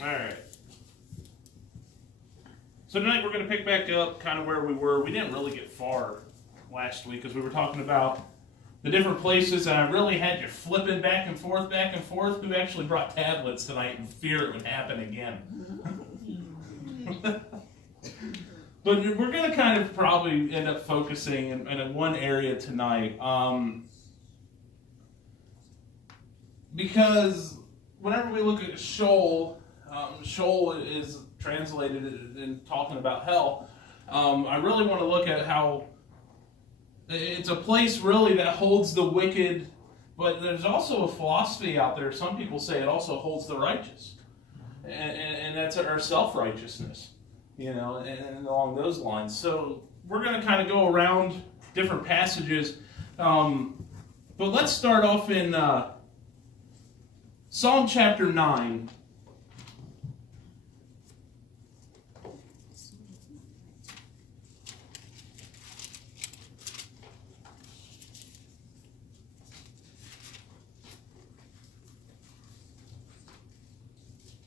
All right. So tonight we're going to pick back up kind of where we were. We didn't really get far last week because we were talking about the different places, and I really had you flipping back and forth. Who actually brought tablets tonight in fear it would happen again? But we're going to kind of probably end up focusing in one area tonight. Because whenever we look at Sheol, Sheol is translated in talking about hell. I really want to look at how it's a place really that holds the wicked, but there's also a philosophy out there. Some people say it also holds the righteous, and that's our self-righteousness, and along those lines. So we're going to kind of go around different passages, but let's start off in Psalm chapter 9.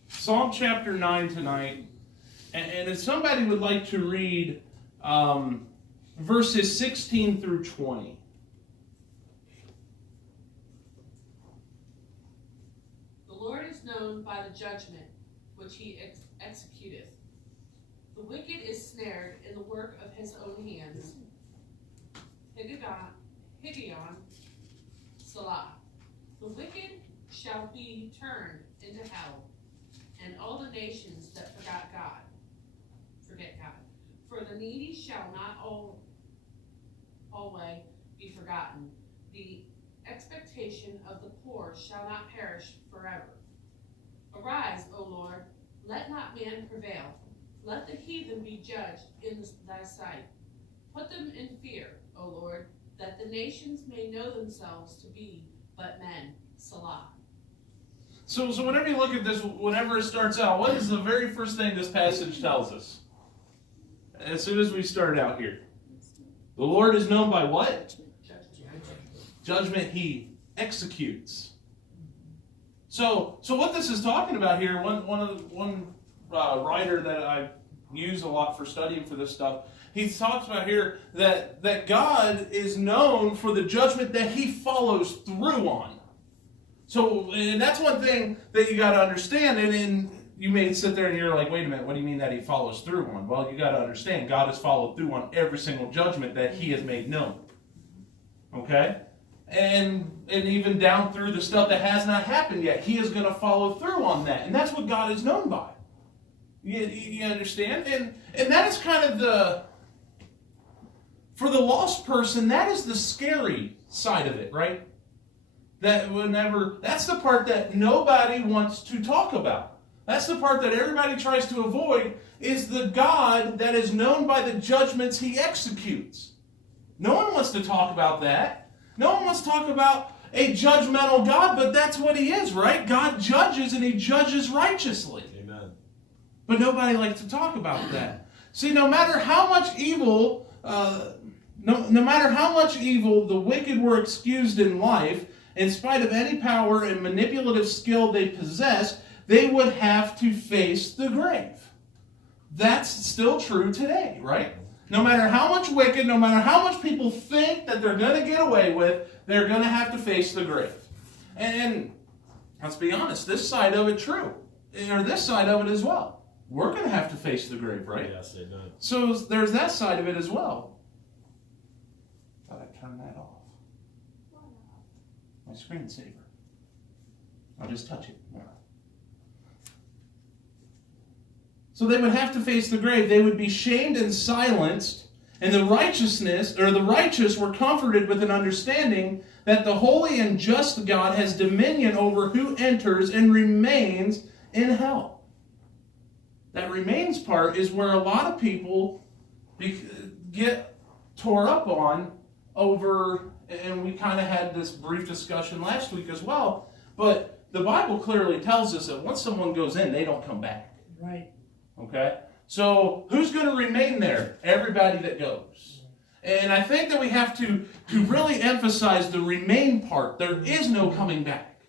Psalm chapter 9 tonight, and if somebody would like to read verses 16 through 20. The Lord is known by the judgment which he executeth. The wicked is snared in the work of his own hands. Higgaion, Salah. The wicked shall be turned into hell, and all the nations that forget God. For the needy shall not always be forgotten. The expectation of the poor shall not perish forever. Arise, O Lord, let not man prevail. Let the heathen be judged in thy sight. Put them in fear, O Lord, that the nations may know themselves to be but men. Salah. So whenever you look at this, whenever it starts out, what is the very first thing this passage tells us? As soon as we start out here. The Lord is known by what? Judgment he executes. So what this is talking about here, one writer that I use a lot for studying for this stuff, he talks about here that God is known for the judgment that he follows through on. So, and that's one thing that you got to understand, and you may sit there and you're like, wait a minute, what do you mean that he follows through on? Well, you got to understand, God has followed through on every single judgment that he has made known. Okay? And even down through the stuff that has not happened yet, he is going to follow through on that. And that's what God is known by. You understand? And that is kind of for the lost person, that is the scary side of it, right? That's the part that nobody wants to talk about. That's the part that everybody tries to avoid, is the God that is known by the judgments he executes. No one wants to talk about that. No one wants to talk about a judgmental God, but that's what he is, right? God judges, and he judges righteously. Amen. But nobody likes to talk about that. See, no matter how much evil, no matter how much evil the wicked were excused in life, in spite of any power and manipulative skill they possess, they would have to face the grave. That's still true today, right? No matter how much wicked, no matter how much people think that they're going to get away with, they're going to have to face the grave. And let's be honest, this side of it true, or this side of it as well. We're going to have to face the grave, right? Yes, amen. So there's that side of it as well. Thought I'd turn that off. My screensaver. I'll just touch it. So they would have to face the grave. They would be shamed and silenced, and the righteous were comforted with an understanding that the holy and just God has dominion over who enters and remains in hell. That remains part is where a lot of people get tore up on over, and we kind of had this brief discussion last week as well, but the Bible clearly tells us that once someone goes in, they don't come back. Right. Okay? So who's going to remain there? Everybody that goes. And I think that we have to really emphasize the remain part. There is no coming back.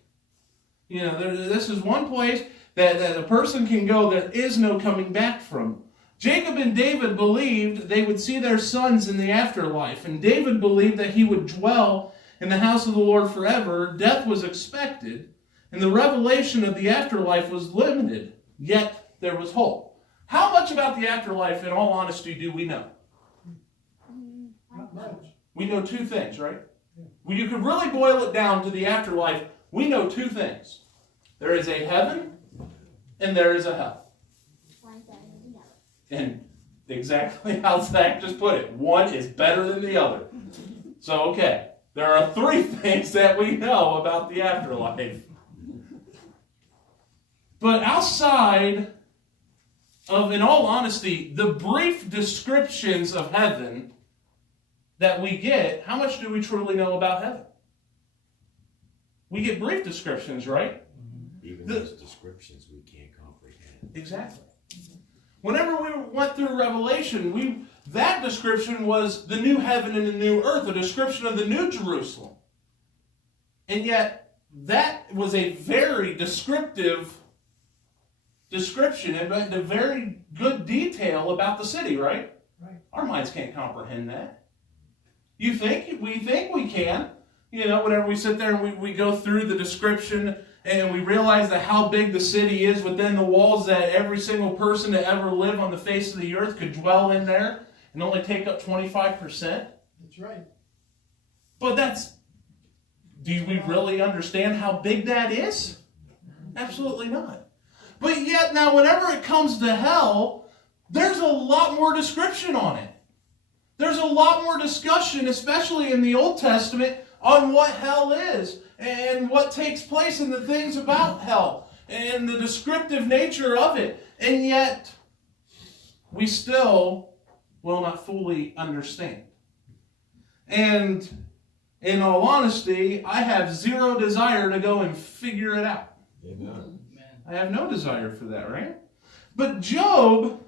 This is one place that a person can go, there is no coming back from. Jacob and David believed they would see their sons in the afterlife, and David believed that he would dwell in the house of the Lord forever. Death was expected, and the revelation of the afterlife was limited, yet there was hope. How much about the afterlife, in all honesty, do we know? Not much. We know two things, right? When you could really boil it down to the afterlife, we know two things. There is a heaven, and there is a hell. And exactly how Zach just put it, one is better than the other. So, okay, there are three things that we know about the afterlife. But outside of, in all honesty, the brief descriptions of heaven that we get, how much do we truly know about heaven? We get brief descriptions, right? Even those descriptions we can't comprehend. Exactly. Whenever we went through Revelation, that description was the new heaven and the new earth, a description of the new Jerusalem. And yet, that was a very descriptive description and a very good detail about the city, right? Right. Our minds can't comprehend that. We think we can. Whenever we sit there and we go through the description and we realize that how big the city is within the walls, that every single person to ever live on the face of the earth could dwell in there and only take up 25%. That's right. But do we really understand how big that is? Absolutely not. But yet now whenever it comes to hell, there's a lot more description on it. There's a lot more discussion, especially in the Old Testament, on what hell is and what takes place and the things about hell and the descriptive nature of it. And yet, we still will not fully understand. And in all honesty, I have zero desire to go and figure it out. Amen. I have no desire for that, right? But Job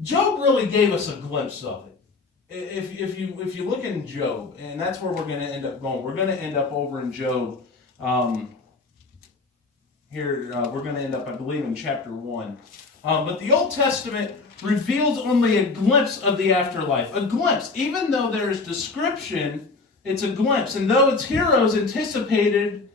really gave us a glimpse of it. If you look in Job, and that's where we're going to end up going. We're going to end up over in Job. We're going to end up, I believe, in chapter 1. But the Old Testament reveals only a glimpse of the afterlife. A glimpse. Even though there's description, it's a glimpse. And though its heroes anticipated,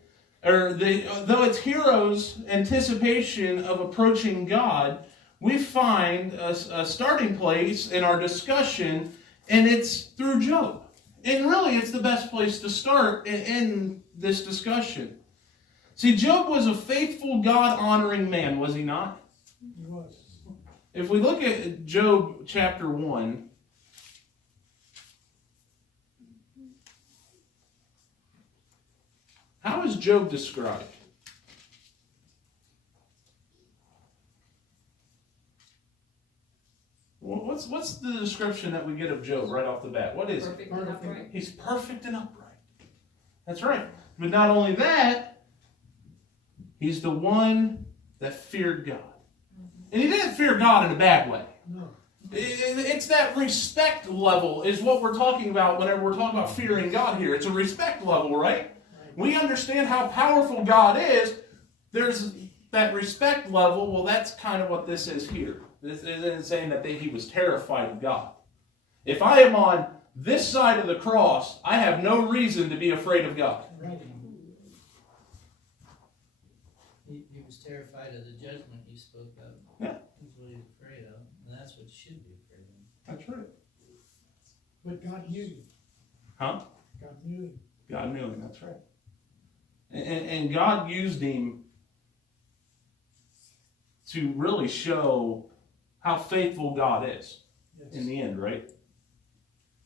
though its heroes' anticipation of approaching God, we find a starting place in our discussion, and it's through Job. And really, it's the best place to start in this discussion. See, Job was a faithful, God-honoring man, was he not? He was. If we look at Job chapter 1, how is Job described? What's the description that we get of Job right off the bat? What is it? Perfect and upright. He's perfect and upright. That's right. But not only that, he's the one that feared God. And he didn't fear God in a bad way. No. It's that respect level is what we're talking about whenever we're talking about fearing God here. It's a respect level, right? We understand how powerful God is. There's that respect level. Well, that's kind of what this is here. This isn't saying that he was terrified of God. If I am on this side of the cross, I have no reason to be afraid of God. Right. He was terrified of the judgment you spoke of. Yeah. That's what he was afraid of. And that's what you should be afraid of. That's right. But God knew you. Huh? God knew him. God knew him, that's right. And God used him to really show how faithful God is Yes. in the end, right?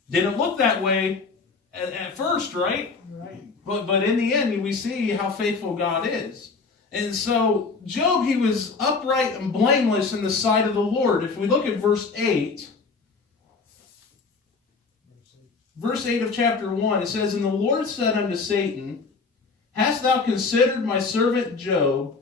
Didn't look that way at first, right? Right. But in the end, we see how faithful God is. And so, Job, he was upright and blameless in the sight of the Lord. If we look at verse 8, verse 8 of chapter 1, it says, "And the Lord said unto Satan, Hast thou considered my servant Job,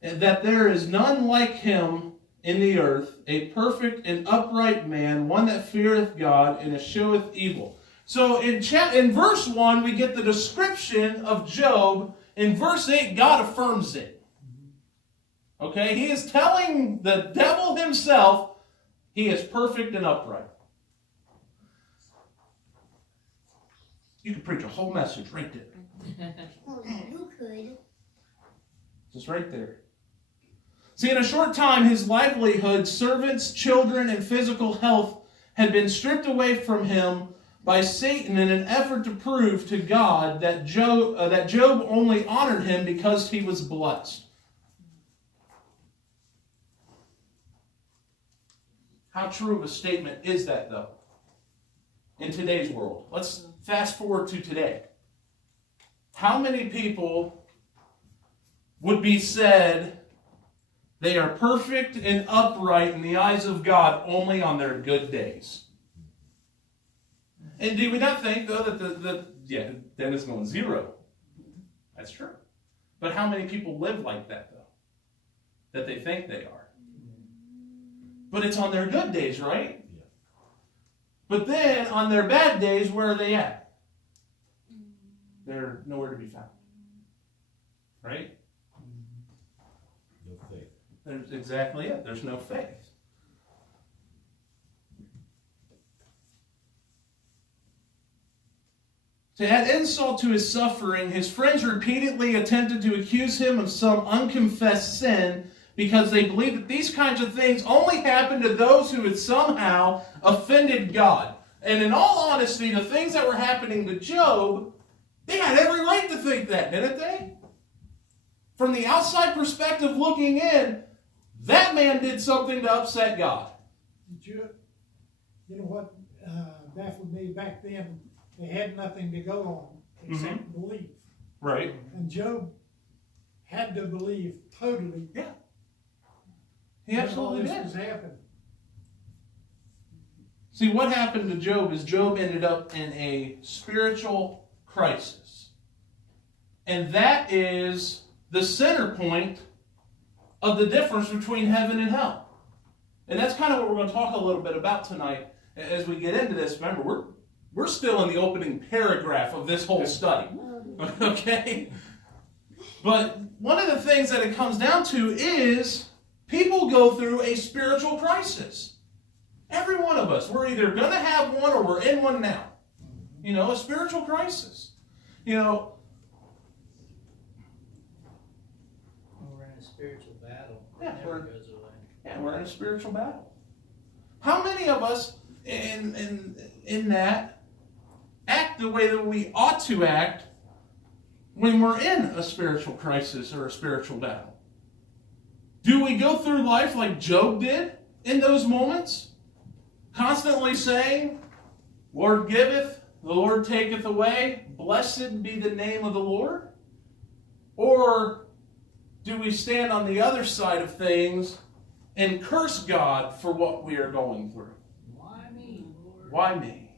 that there is none like him in the earth, a perfect and upright man, one that feareth God and escheweth evil." So in verse 1, we get the description of Job in verse 8, God affirms it. Okay? He is telling the devil himself he is perfect and upright. You could preach a whole message right there. Well, you could. Just right there. See, in a short time, his livelihood, servants, children, and physical health had been stripped away from him by Satan in an effort to prove to God that Job only honored him because he was blessed. How true of a statement is that, though, in today's world? Let's fast forward to today. How many people would be said they are perfect and upright in the eyes of God only on their good days? And do we not think, though, that then it's going zero? That's true. But how many people live like that, though? That they think they are. But it's on their good days, right? Yeah. But then, on their bad days, where are they at? They're nowhere to be found. Right? No faith. That's exactly it. There's no faith. To add insult to his suffering, his friends repeatedly attempted to accuse him of some unconfessed sin because they believed that these kinds of things only happened to those who had somehow offended God. And in all honesty, the things that were happening to Job, they had every right to think that, didn't they? From the outside perspective looking in, that man did something to upset God. You know what baffled me back then? They had nothing to go on except belief. Right. And Job had to believe totally. Yeah. He absolutely that all did. this was happening. See, what happened to Job is Job ended up in a spiritual crisis. And that is the center point of the difference between heaven and hell. And that's kind of what we're going to talk a little bit about tonight as we get into this. Remember, we're still in the opening paragraph of this whole study. Okay? But one of the things that it comes down to is people go through a spiritual crisis. Every one of us. We're either going to have one or we're in one now. You know, a spiritual crisis. You know, We're in a spiritual battle. Yeah, It never goes away. yeah, we're in a spiritual battle. How many of us in that act the way that we ought to act when we're in a spiritual crisis or a spiritual battle? Do we go through life like Job did in those moments? Constantly saying, Lord giveth, the Lord taketh away, blessed be the name of the Lord? Or do we stand on the other side of things and curse God for what we are going through? Why me, Lord? Why me?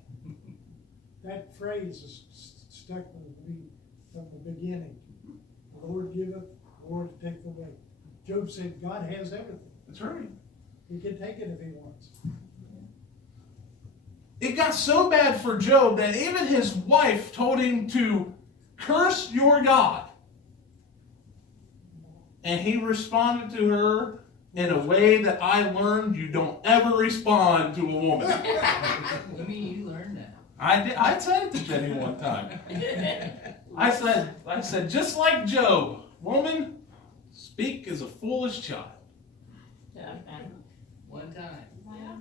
That phrase is stuck with me from the beginning. The Lord giveth, the Lord taketh away. Job said God has everything. That's right. He can take it if he wants. It got so bad for Job that even his wife told him to curse your God. And he responded to her in a way that I learned you don't ever respond to a woman. What mean you learned that? I did. I said it to Jenny one time. I said, just like Job, woman, speak as a foolish child. One time. One time.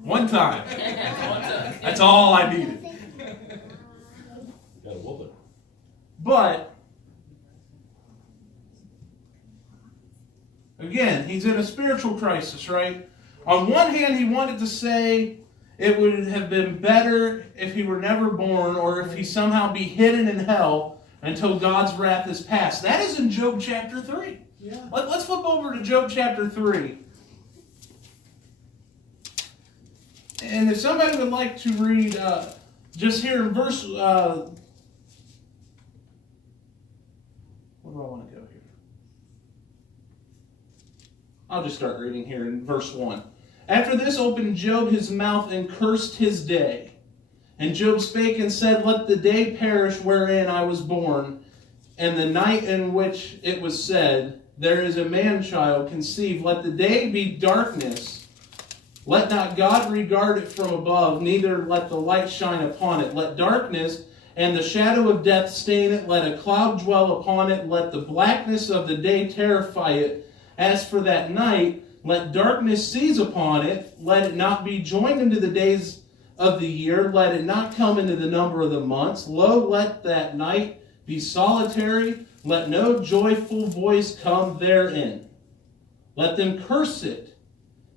One time. That's all I needed. Got a woman. But, again, he's in a spiritual crisis, right? On one hand, he wanted to say it would have been better if he were never born or if he somehow be hidden in hell until God's wrath is past. That is in Job chapter 3. Yeah. Let's flip over to Job chapter 3. And if somebody would like to read just here in verse... where do I want to go here? I'll just start reading here in verse 1. After this opened Job his mouth and cursed his day. And Job spake and said, Let the day perish wherein I was born. and the night in which it was said, there is a man-child conceived, let the day be darkness. Let not God regard it from above, neither let the light shine upon it. Let darkness and the shadow of death stain it. Let a cloud dwell upon it. Let the blackness of the day terrify it. As for that night, let darkness seize upon it. Let it not be joined into the days of the year. Let it not come into the number of the months. Lo, let that night be solitary. Let no joyful voice come therein. Let them curse it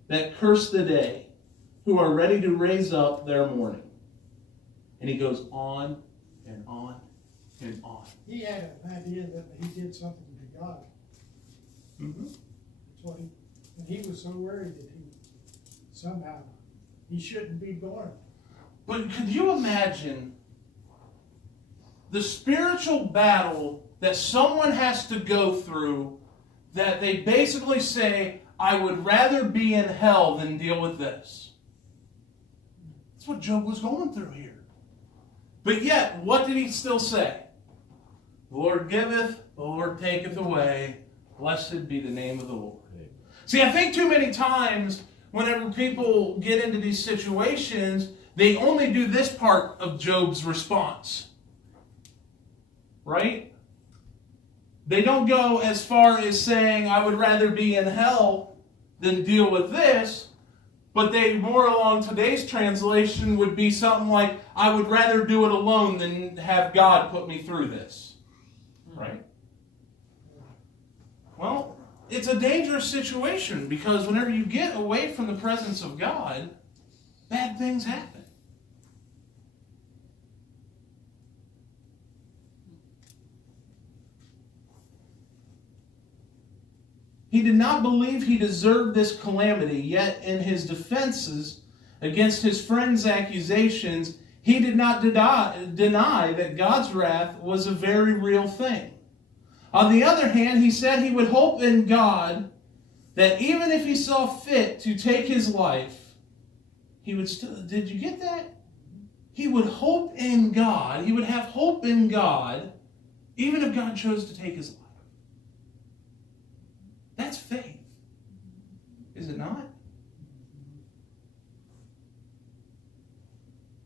that curse the day, who are ready to raise up their mourning. And he goes on and on and on. He had an idea that he did something to God. Mm-hmm. That's what and he was so worried that somehow he shouldn't be born. But could you imagine the spiritual battle that someone has to go through, that they basically say, I would rather be in hell than deal with this? That's what Job was going through here. But yet, what did he still say? The Lord giveth, the Lord taketh away. Blessed be the name of the Lord. Amen. See, I think too many times, whenever people get into these situations, they only do this part of Job's response. Right? They don't go as far as saying, I would rather be in hell than deal with this. But they, more along today's translation, would be something like, I would rather do it alone than have God put me through this. Right? Well, it's a dangerous situation, because whenever you get away from the presence of God, bad things happen. He did not believe he deserved this calamity, yet in his defenses against his friend's accusations, he did not deny that God's wrath was a very real thing. On the other hand, he said he would hope in God that even if he saw fit to take his life, he would still... Did you get that? He would hope in God. He would have hope in God, even if God chose to take his life. That's faith. Is it not?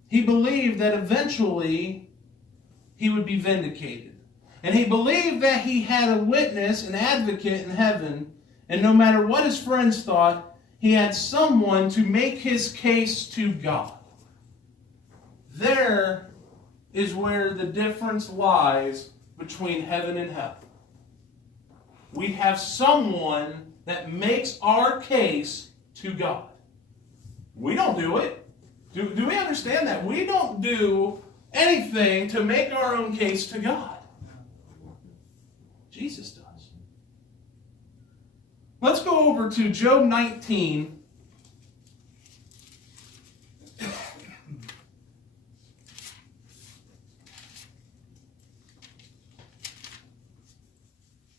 He believed that eventually he would be vindicated. And he believed that he had a witness, an advocate in heaven, and no matter what his friends thought, he had someone to make his case to God. There is where the difference lies between heaven and hell. We have someone that makes our case to God. We don't do it. Do we understand that? We don't do anything to make our own case to God. Jesus does. Let's go over to Job 19.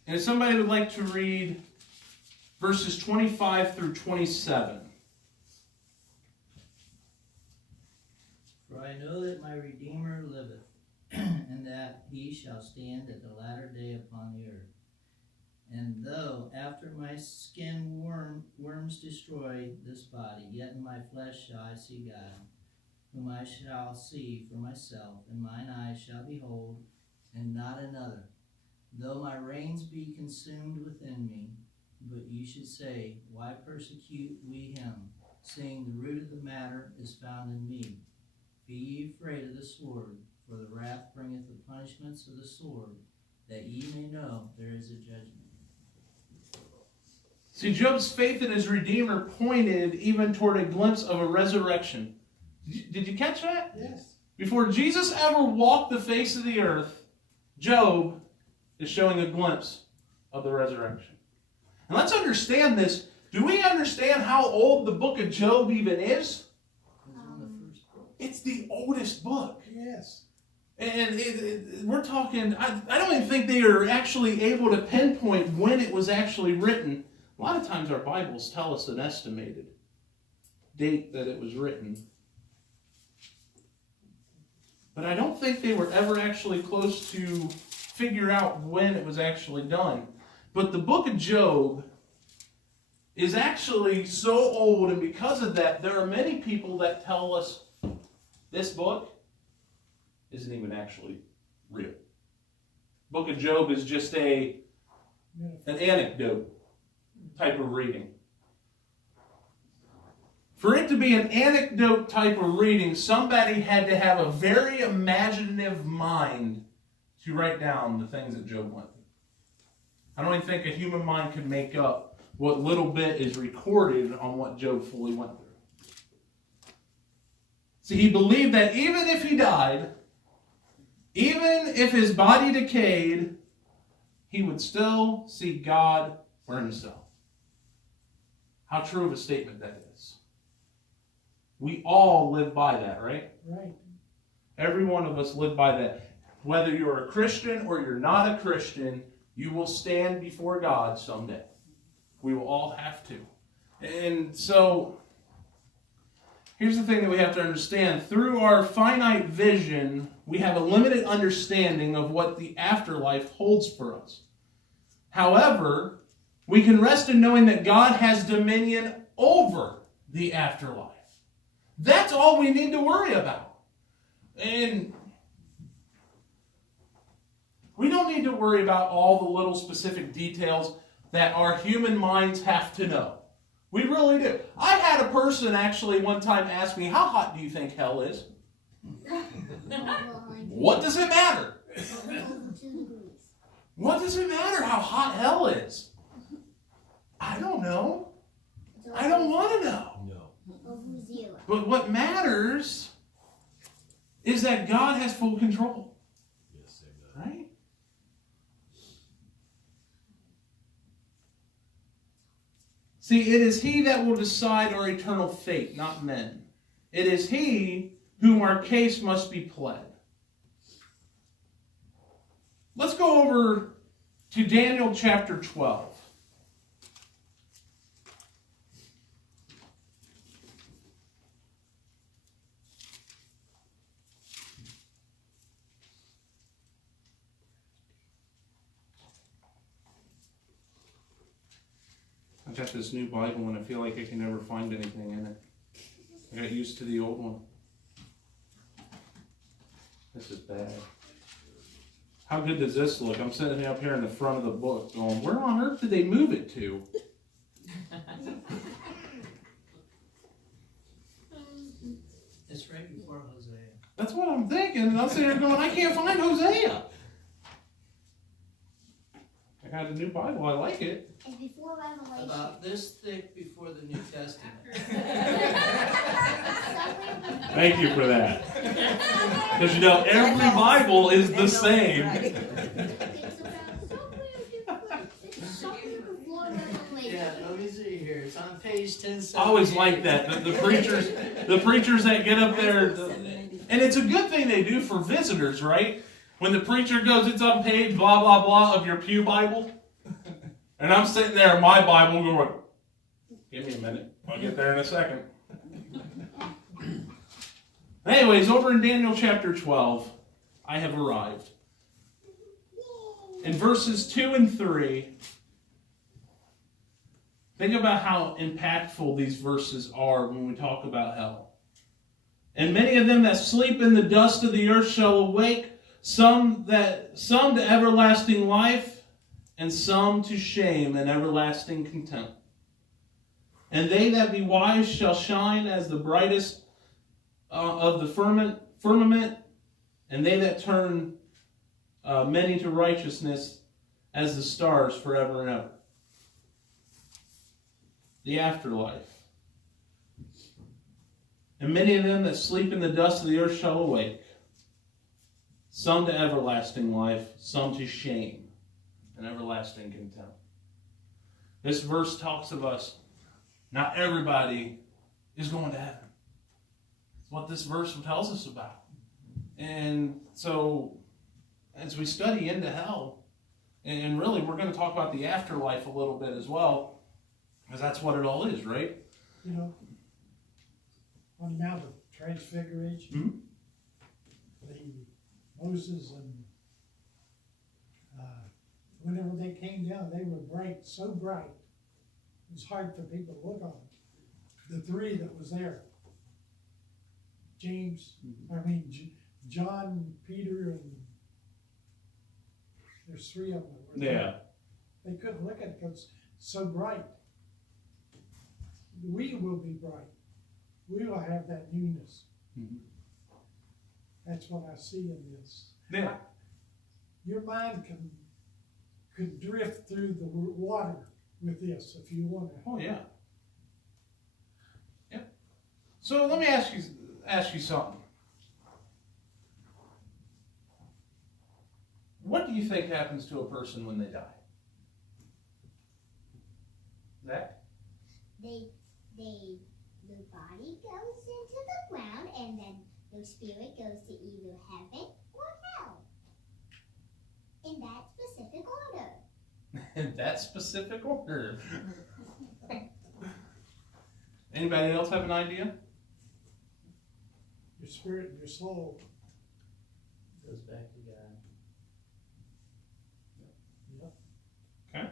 And if somebody would like to read verses 25 through 27. For I know that my Redeemer liveth, and that he shall stand at the latter day upon the earth. And though after my skin worms destroy this body, yet in my flesh shall I see God, whom I shall see for myself, and mine eyes shall behold, and not another. Though my reins be consumed within me, but you should say, why persecute we him, seeing the root of the matter is found in me? Be ye afraid of the sword, for the wrath bringeth the punishments of the sword, that ye may know there is a judgment. See, Job's faith in his Redeemer pointed even toward a glimpse of a resurrection. Did you catch that? Yes. Before Jesus ever walked the face of the earth, Job is showing a glimpse of the resurrection. And let's understand this. Do we understand how old the book of Job even is? It's the oldest book. Yes. And we're talking, I don't even think they are actually able to pinpoint when it was actually written. A lot of times our Bibles tell us an estimated date that it was written. But I don't think they were ever actually close to figure out when it was actually done. But the book of Job is actually so old, and because of that, there are many people that tell us this book isn't even actually real. Book of Job is just an anecdote type of reading. For it to be an anecdote type of reading, somebody had to have a very imaginative mind to write down the things that Job went through. I don't even think a human mind can make up what little bit is recorded on what Job fully went through. See, he believed that even if he died, even if his body decayed, he would still see God for himself. How true of a statement that is. We all live by that, right? Right. Every one of us live by that. Whether you're a Christian or you're not a Christian, you will stand before God someday. We will all have to. And so, here's the thing that we have to understand. Through our finite vision, we have a limited understanding of what the afterlife holds for us. However, we can rest in knowing that God has dominion over the afterlife. That's all we need to worry about. And we don't need to worry about all the little specific details that our human minds have to know. We really do. I had a person actually one time ask me, how hot do you think hell is? What does it matter? What does it matter how hot hell is? I don't know. I don't want to know. No. But what matters is that God has full control. Yes, amen. Right? See, it is He that will decide our eternal fate, not men. It is He whom our case must be pled. Let's go over to Daniel chapter 12. I got this new Bible and I feel like I can never find anything in it. I got used to the old one. This is bad. How good does this look? I'm sitting up here in the front of the book going, where on earth did they move it to? It's right before Hosea. That's what I'm thinking. And I'm sitting here going, I can't find Hosea. I got a new Bible. I like it. It's before Revelation. About this thick before the New Testament. Thank you for that. Because you know, every Bible is the same. It's somewhere before Revelation. Yeah, let me see here. It's on page 10. I always like that. The preachers that get up there, and it's a good thing they do for visitors, right? When the preacher goes, it's on page blah, blah, blah of your pew Bible. And I'm sitting there in my Bible going, give me a minute. I'll get there in a second. Anyways, over in Daniel chapter 12, I have arrived. In verses 2 and 3, think about how impactful these verses are when we talk about hell. And many of them that sleep in the dust of the earth shall awake, some to everlasting life, and some to shame and everlasting contempt. And they that be wise shall shine as the brightest of the firmament, and they that turn many to righteousness as the stars forever and ever. The afterlife. And many of them that sleep in the dust of the earth shall awake, some to everlasting life, some to shame and everlasting contempt. This verse talks of us. Not everybody is going to heaven. It's what this verse tells us about. And so, as we study into hell, and really we're going to talk about the afterlife a little bit as well, because that's what it all is, right? You know, on the Mount of Transfiguration, Moses and Whenever they came down, they were bright, so bright. It was hard for people to look on them. The three that was there. John, Peter, and there's three of them that were Yeah. there. They couldn't look at it because it's so bright. We will be bright. We will have that newness. Mhm. That's what I see in this. Yeah. Your mind could drift through the water with this if you want to. Oh yeah. Yep. So let me ask you something. What do you think happens to a person when they die? Zach? The body goes into the ground, and then the spirit goes to either heaven or hell. In that specific order. In that specific order. Anybody else have an idea? Your spirit and your soul. Goes back to God. Okay.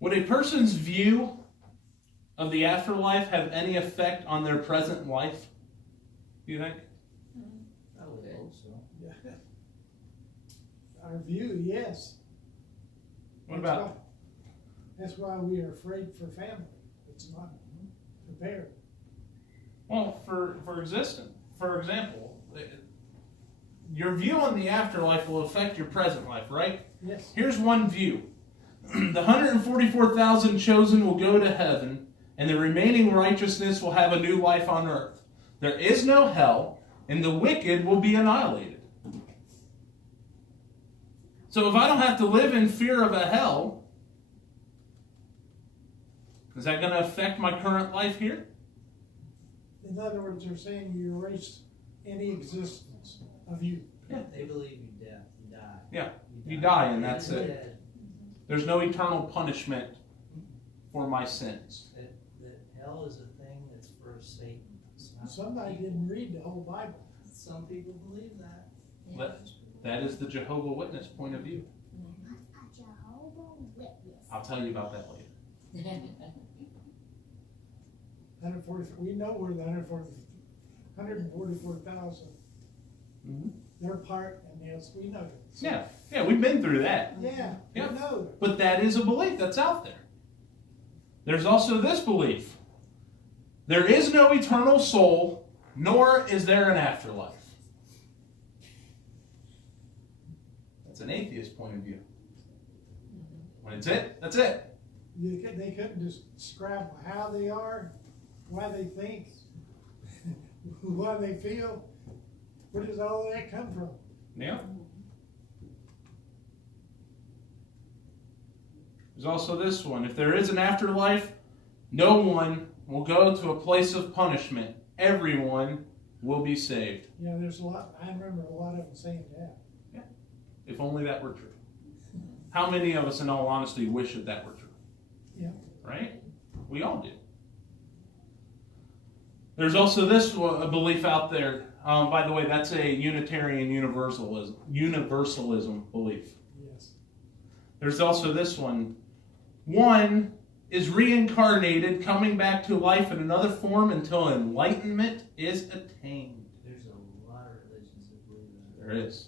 Would a person's view of the afterlife have any effect on their present life? Do you think? I would hope so. Yeah. Our view, yes. What about? That's why we are afraid for family. It's not prepared. Well, for example, your view on the afterlife will affect your present life, right? Yes. Here's one view. The 144,000 chosen will go to heaven, and the remaining righteousness will have a new life on earth. There is no hell, and the wicked will be annihilated. So if I don't have to live in fear of a hell, is that going to affect my current life here? In other words, they're saying you erase any existence of you. Yeah, they believe you die. Yeah, you die and You're that's it. dead. There's no eternal punishment for my sins. That hell is a thing that's for Satan. It's not Somebody people. didn't read the whole Bible. Some people believe that. That is the Jehovah Witness point of view. Not a Jehovah Witness. I'll tell you about that later. 140. We know where the 144,000. Mm-hmm. Their part, and yes, we know it. So, Yeah, we've been through that. Yeah, Yep. we know it. But that is a belief that's out there. There's also this belief. There is no eternal soul, nor is there an afterlife. That's an atheist point of view. When it's it, that's it. They couldn't just describe how they are, why they think, why they feel. Where does all that come from? Yeah. There's also this one. If there is an afterlife, no one will go to a place of punishment. Everyone will be saved. Yeah, there's a lot. I remember a lot of them saying that. If only that were true. How many of us, in all honesty, wish that were true? Yeah. Right? We all do. There's also this belief out there. By the way, that's a Unitarian universalism belief. Yes. There's also this one. One is reincarnated, coming back to life in another form until enlightenment is attained. There's a lot of religions that believe that. There is.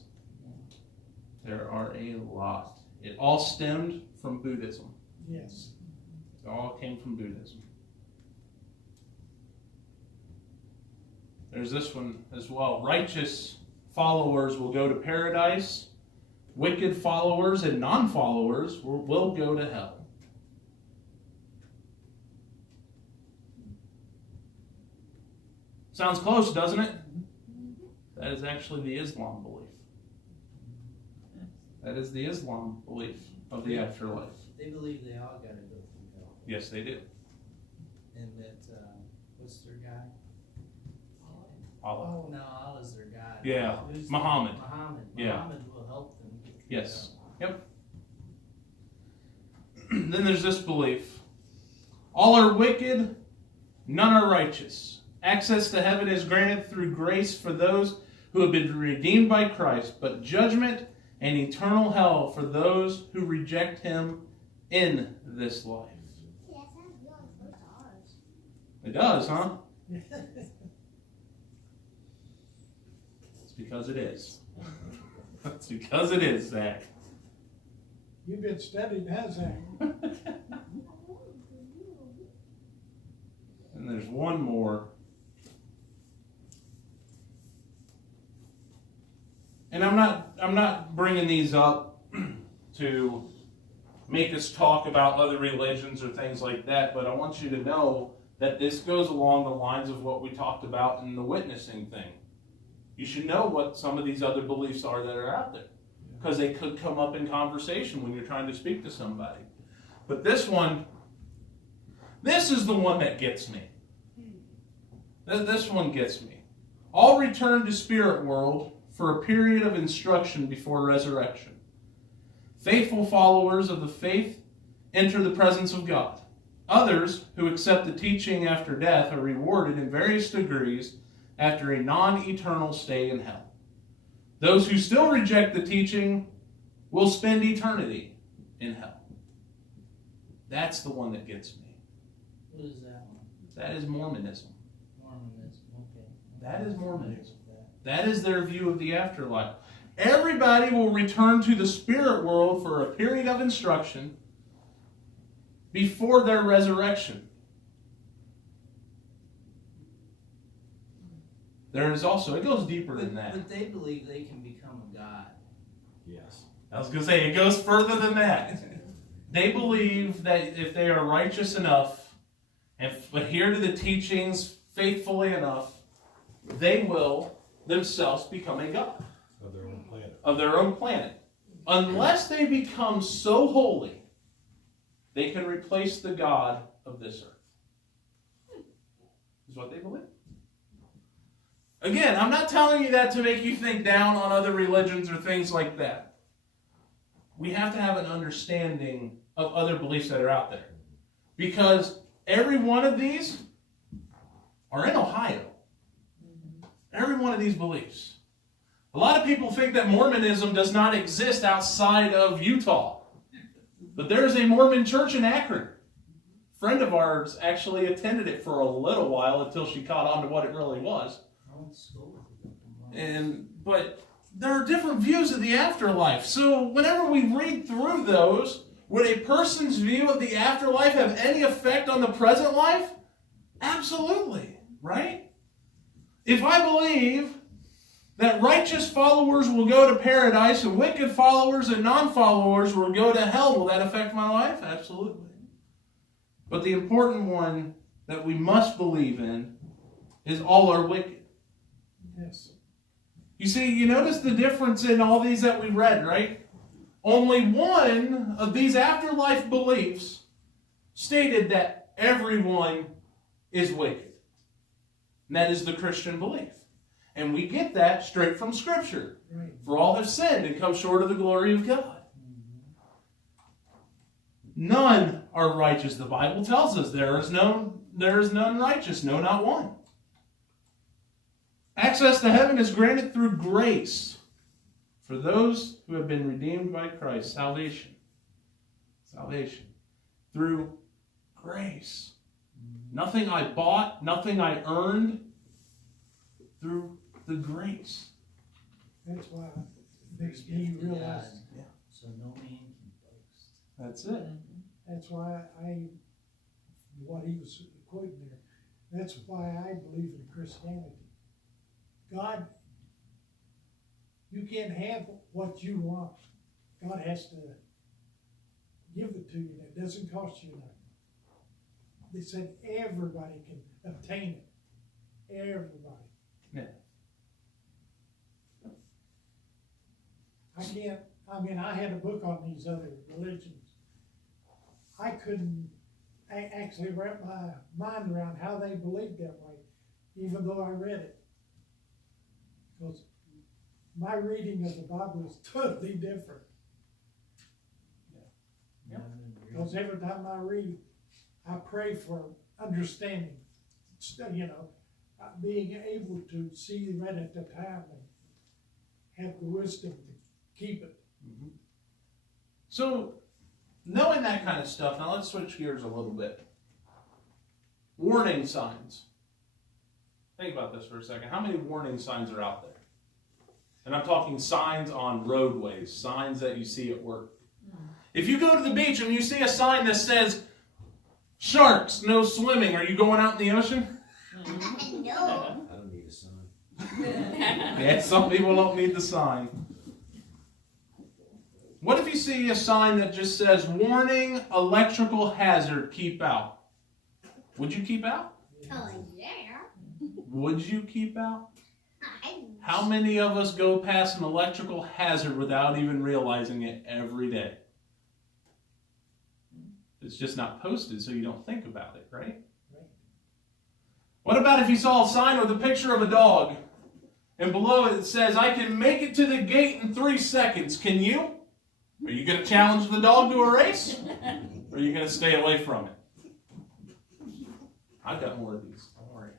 There are a lot. It all stemmed from Buddhism. Yes. It all came from Buddhism. There's this one as well. Righteous followers will go to paradise. Wicked followers and non-followers will go to hell. Sounds close, doesn't it? That is actually the Islam belief. That is the Islam belief of the afterlife. They believe they all got to go through hell. Yes, they do. And that, what's their guy? Allah. Oh, No, Allah's their God. Yeah, Who's Muhammad. Muhammad. Yeah. Muhammad will help them get through Yes. hell. Then there's this belief. All are wicked, none are righteous. Access to heaven is granted through grace for those who have been redeemed by Christ, but judgment and eternal hell for those who reject him in this life. See, that sounds really close to ours. It does, huh? It's because it is. It's because it is, Zach. You've been studying, has that? And there's one more. And I'm not bringing these up to make us talk about other religions or things like that, but I want you to know that this goes along the lines of what we talked about in the witnessing thing. You should know what some of these other beliefs are that are out there, because they could come up in conversation when you're trying to speak to somebody. But this is the one that gets me. This one gets me. All return to spirit world for a period of instruction before resurrection. Faithful followers of the faith enter the presence of God. Others who accept the teaching after death are rewarded in various degrees after a non-eternal stay in hell. Those who still reject the teaching will spend eternity in hell. That's the one that gets me. What is that one? That is Mormonism. Mormonism, okay. That is Mormonism. That is their view of the afterlife. Everybody will return to the spirit world for a period of instruction before their resurrection. There is also, it goes deeper than that. But they believe they can become a god. Yes. I was going to say, it goes further than that. They believe that if they are righteous enough and adhere to the teachings faithfully enough, they will themselves become a god. Of their own planet. Of their own planet. Unless they become so holy, they can replace the God of this earth. Is what they believe. Again, I'm not telling you that to make you think down on other religions or things like that. We have to have an understanding of other beliefs that are out there. Because every one of these are in Ohio. Every one of these beliefs. A lot of people think that Mormonism does not exist outside of Utah. But there's a Mormon church in Akron. A friend of ours actually attended it for a little while until she caught on to what it really was. But there are different views of the afterlife. So whenever we read through those, would a person's view of the afterlife have any effect on the present life? Absolutely, right? If I believe that righteous followers will go to paradise and wicked followers and non-followers will go to hell, will that affect my life? Absolutely. But the important one that we must believe in is all are wicked. Yes. You see, you notice the difference in all these that we read, right? Only one of these afterlife beliefs stated that everyone is wicked. And that is the Christian belief. And we get that straight from Scripture. Right. For all have sinned and come short of the glory of God. None are righteous. The Bible tells us there is none righteous, no, not one. Access to heaven is granted through grace for those who have been redeemed by Christ. Salvation. Salvation. Through grace. Nothing I bought, nothing I earned. Through the grace. That's why it makes me realize. Yeah. So no man can boast. That's it. That's why what he was quoting there, that's why I believe in Christianity. God, you can't have what you want. God has to give it to you. That doesn't cost you nothing. They said everybody can obtain it. Everybody. Yeah. I had a book on these other religions. I couldn't actually wrap my mind around how they believed that way, even though I read it. Because my reading of the Bible is totally different. Yeah. Because every time I read, I pray for understanding, being able to see right at the time have the wisdom to keep it. So, knowing that kind of stuff, now let's switch gears a little bit. Warning signs. Think about this for a second. How many warning signs are out there? And I'm talking signs on roadways, signs that you see at work. If you go to the beach and you see a sign that says, sharks, no swimming, are you going out in the ocean? No. I don't need a sign. Yeah, some people don't need the sign. What if you see a sign that just says, warning, electrical hazard, keep out? Would you keep out? Oh, yeah. Would you keep out? I How many of us go past an electrical hazard without even realizing it every day? It's just not posted, so you don't think about it, right? What about if you saw a sign with a picture of a dog, and below it says, I can make it to the gate in 3 seconds. Can you? Are you going to challenge the dog to a race? Or are you going to stay away from it? I've got more of these. Don't worry.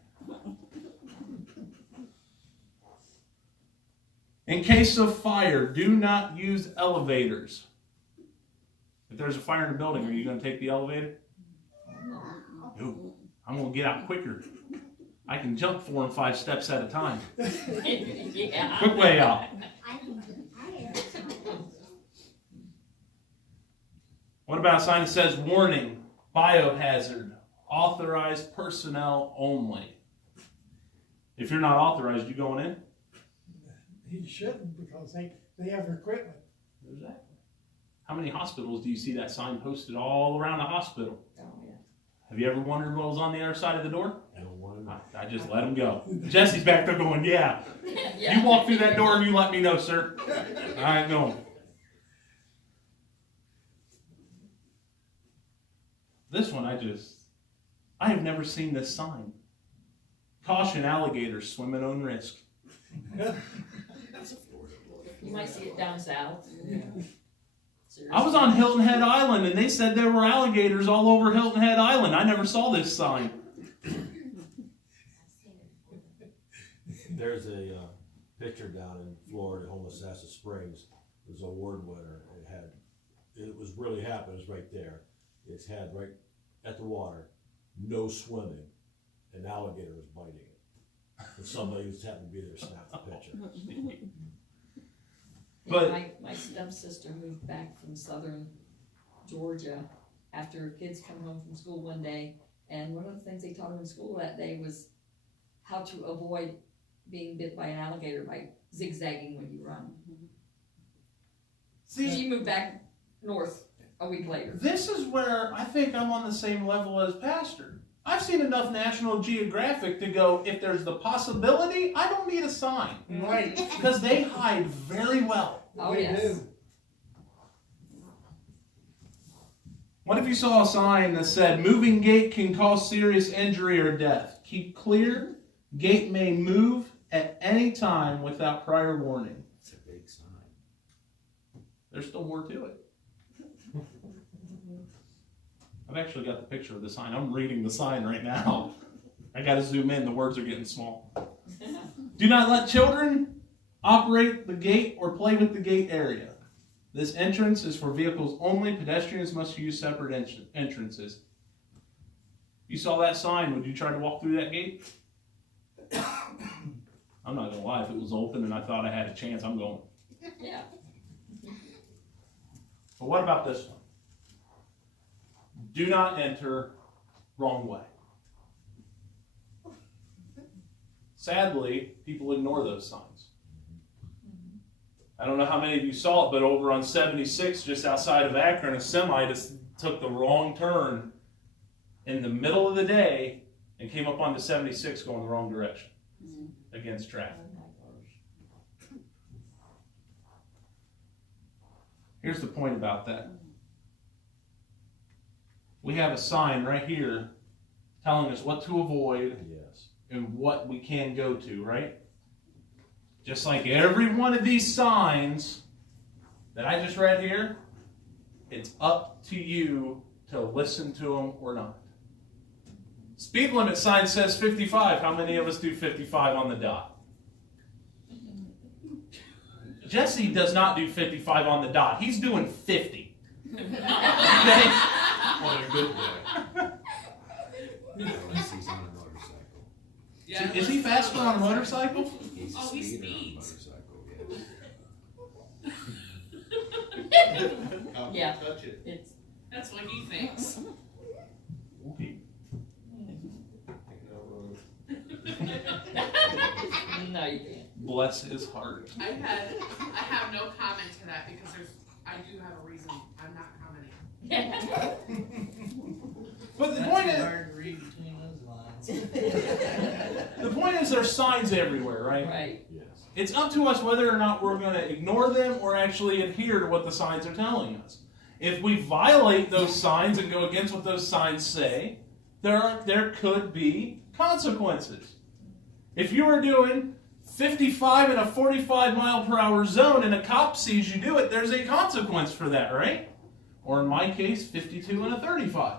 In case of fire, do not use elevators. If there's a fire in a building, are you going to take the elevator? No. I'm going to get out quicker. I can jump 4 and 5 steps at a time. Yeah. Quick way out. What about a sign that says, warning, biohazard, authorized personnel only? If you're not authorized, you going in? He shouldn't, because they have equipment. Exactly. How many hospitals do you see that sign posted all around a hospital? Oh, yeah. Have you ever wondered what was on the other side of the door? I don't want to know. I just let him go. Jesse's back there going, yeah. Yeah. You walk through that door and you let me know, sir. I ain't going. This one, I have never seen this sign. Caution, alligators, swim at own risk. You might see it down south. I was on Hilton Head Island and they said there were alligators all over Hilton Head Island. I never saw this sign. There's a picture down in Florida, Homosassa Springs. It was an award winner. It was really happening. It was right there. It's had right at the water, no swimming. An alligator was biting it. And somebody who's happened to be there snapped the picture. But- my stepsister moved back from southern Georgia after her kids come home from school one day, and one of the things they taught her in school that day was how to avoid being bit by an alligator by zigzagging when you run. See, She moved back north a week later. this is where I think I'm on the same level as Pastor. I've seen enough National Geographic to go, if there's the possibility, I don't need a sign. Right. Because they hide very well. Oh, They yes. do. What if you saw a sign that said, moving gate can cause serious injury or death? Keep clear. Gate may move at any time without prior warning. It's a big sign. There's still more to it. I've actually got the picture of the sign. I'm reading the sign right now. I got to zoom in. The words are getting small. Do not let children operate the gate or play with the gate area. This entrance is for vehicles only. Pedestrians must use separate entrances. You saw that sign. Would you try to walk through that gate? I'm not going to lie. If it was open and I thought I had a chance, I'm going. Yeah. But what about this one? Do not enter, wrong way. Sadly, people ignore those signs. I don't know how many of you saw it, but over on 76, just outside of Akron, a semi just took the wrong turn in the middle of the day and came up onto 76 going the wrong direction against traffic. Here's the point about that. We have a sign right here telling us what to avoid Yes. and what we can go to, right? Just like every one of these signs that I just read here, it's up to you to listen to them or not. Speed limit sign says 55. How many of us do 55 on the dot? Jesse does not do 55 on the dot. He's doing 50. Okay? On a good day. Unless he's on a motorcycle. Yeah, Is he faster on a motorcycle? He's a Oh, he speeder on a speeds. motorcycle, Yeah. Touch it. It's, That's what he thinks. Taking out road. no, you can't. Bless his heart. I have no comment to that because I do have a reason. I'm not commenting. But the That's point is, hard to read between those lines. the point is there's signs everywhere, right? Right. Yes. It's up to us whether or not we're going to ignore them or actually adhere to what the signs are telling us. If we violate those signs and go against what those signs say, there could be consequences. If you are doing 55 in a 45 mile per hour zone and a cop sees you do it, there's a consequence for that, right? Or in my case, 52 in a 35.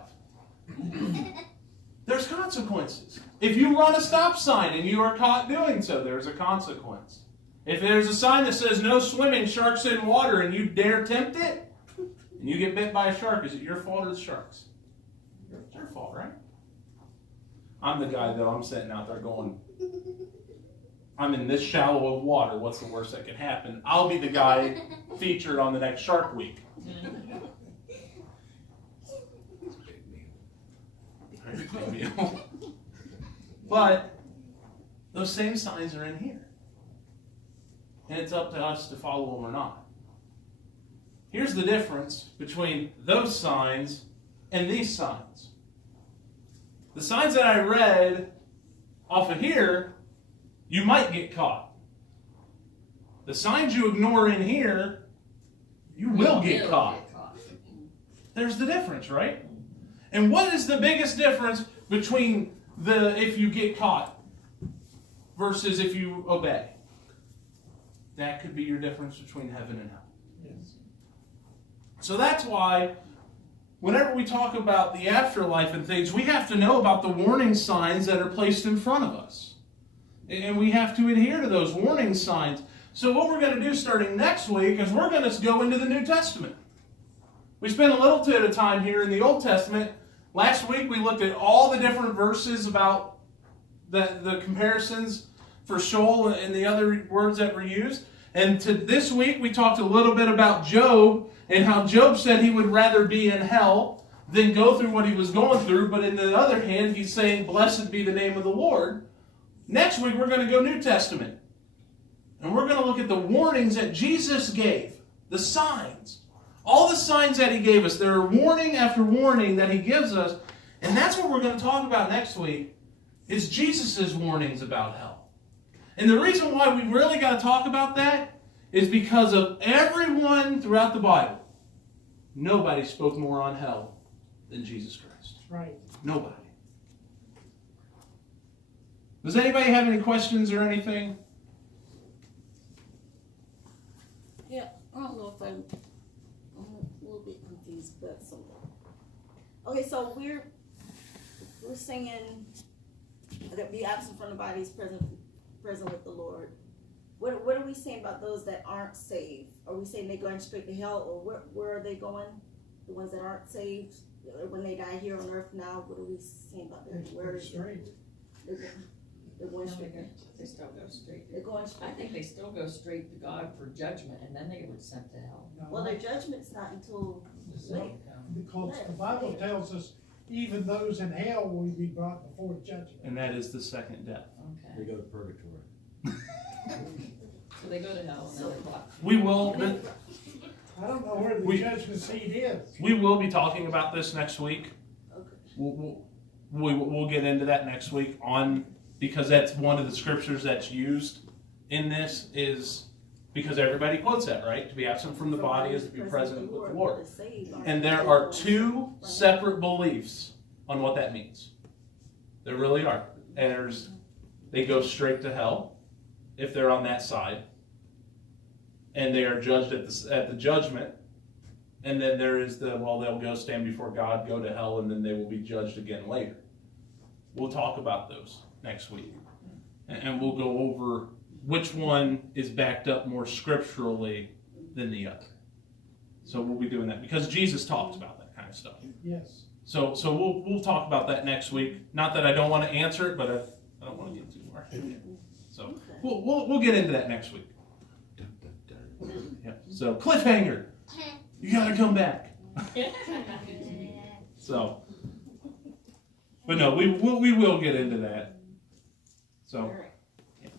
There's consequences. If you run a stop sign and you are caught doing so, there's a consequence. If there's a sign that says no swimming, sharks in water, and you dare tempt it, and you get bit by a shark, is it your fault or the shark's? It's your fault, right? I'm the guy, though, I'm sitting out there going, I'm in this shallow of water, what's the worst that could happen? I'll be the guy featured on the next Shark Week. It's a big meal. But those same signs are in here. And it's up to us to follow them or not. Here's the difference between those signs and these signs. The signs that I read off of here, you might get caught. The signs you ignore in here, you will get caught. There's the difference, right? And what is the biggest difference between the if you get caught versus if you obey? That could be your difference between heaven and hell. Yes. So that's why whenever we talk about the afterlife and things, we have to know about the warning signs that are placed in front of us. And we have to adhere to those warning signs. So what we're going to do starting next week is we're going to go into the New Testament. We spent a little bit of time here in the Old Testament. Last week we looked at all the different verses about the comparisons for Sheol and the other words that were used. And this week we talked a little bit about Job and how Job said he would rather be in hell than go through what he was going through. But on the other hand, he's saying, blessed be the name of the Lord. Next week we're going to go New Testament. And we're going to look at the warnings that Jesus gave. The signs. All the signs that he gave us. There are warning after warning that he gives us. And that's what we're going to talk about next week. Is Jesus' warnings about hell. And the reason why we really got to talk about that is because of everyone throughout the Bible. Nobody spoke more on hell than Jesus Christ. That's right. Nobody. Does anybody have any questions or anything? Yeah, I don't know if I'm a little bit confused, but some. Okay, so we're saying that be absent from the body is present with the Lord. What are we saying about those that aren't saved? Are we saying they're going straight to hell, or where are they going? The ones that aren't saved, when they die here on earth now, what are we saying about them? Where is Straight. they're going straight? They still go straight. They're going I straight. think they still go straight to God for judgment, and then they were sent to hell. Well, their judgment's not until later. Because the Bible tells us even those in hell will be brought before judgment. And that is the second death. Okay. They go to purgatory. So they go to hell and then they're brought. We will. I don't know where the judgment seat is. We will be talking about this next week. Okay. We'll get into that next week because that's one of the scriptures that's used in this is because everybody quotes that, right? To be absent from the body is to be present with the Lord. And there are two separate beliefs on what that means. There really are. And they go straight to hell if they're on that side. And they are judged at the judgment. And then there is they'll go stand before God, go to hell, and then they will be judged again later. We'll talk about those next week. And we'll go over which one is backed up more scripturally than the other. So we'll be doing that because Jesus talked about that kind of stuff. Yes. So we'll talk about that next week. Not that I don't want to answer it, but I don't want to get too far. So we'll get into that next week. Yep. So cliffhanger. You gotta come back. So, but no, we will get into that. So, does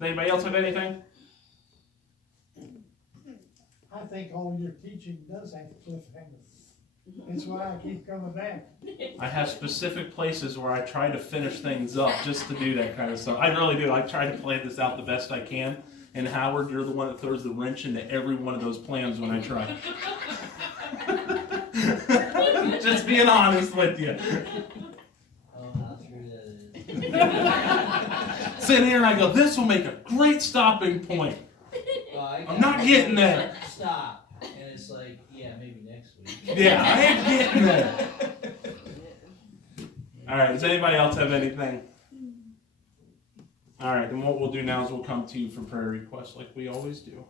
anybody else have anything? I think all your teaching does have cliffhangers. That's why I keep coming back. I have specific places where I try to finish things up just to do that kind of stuff. I really do. I try to plan this out the best I can. And Howard, you're the one that throws the wrench into every one of those plans when I try. Just being honest with you. Oh, how true that is. Sitting here and I go, this will make a great stopping point. Well, I'm not getting there. Stop. And it's like, yeah, maybe next week. Yeah, I ain't getting there. All right, does anybody else have anything? All right, then what we'll do now is we'll come to you for prayer requests like we always do.